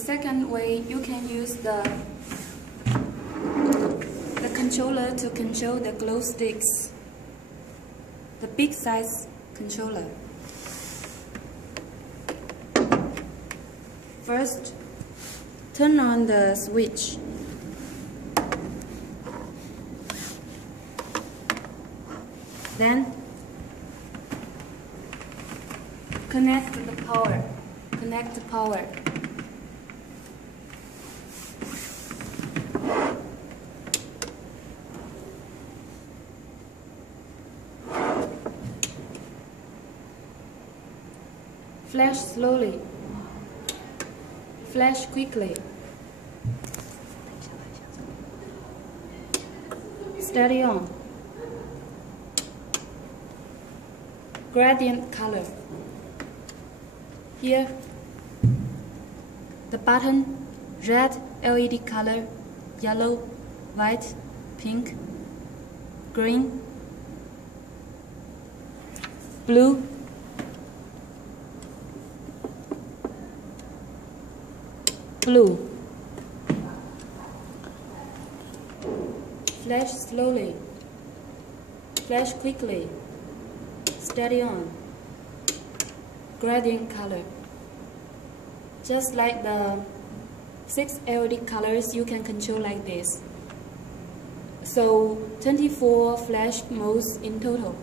second way, you can use the controller to control the glow sticks, the big size controller. First, turn on the switch. Then, connect the power. Connect the power. Flash slowly. Flash quickly. Steady on. Gradient color. Here, the button, red LED color, yellow, white, pink, green, blue, blue. Flash slowly. Flash quickly. Steady on. Gradient color. Just like the 6 LED colors, you can control like this. So 24 flash modes in total.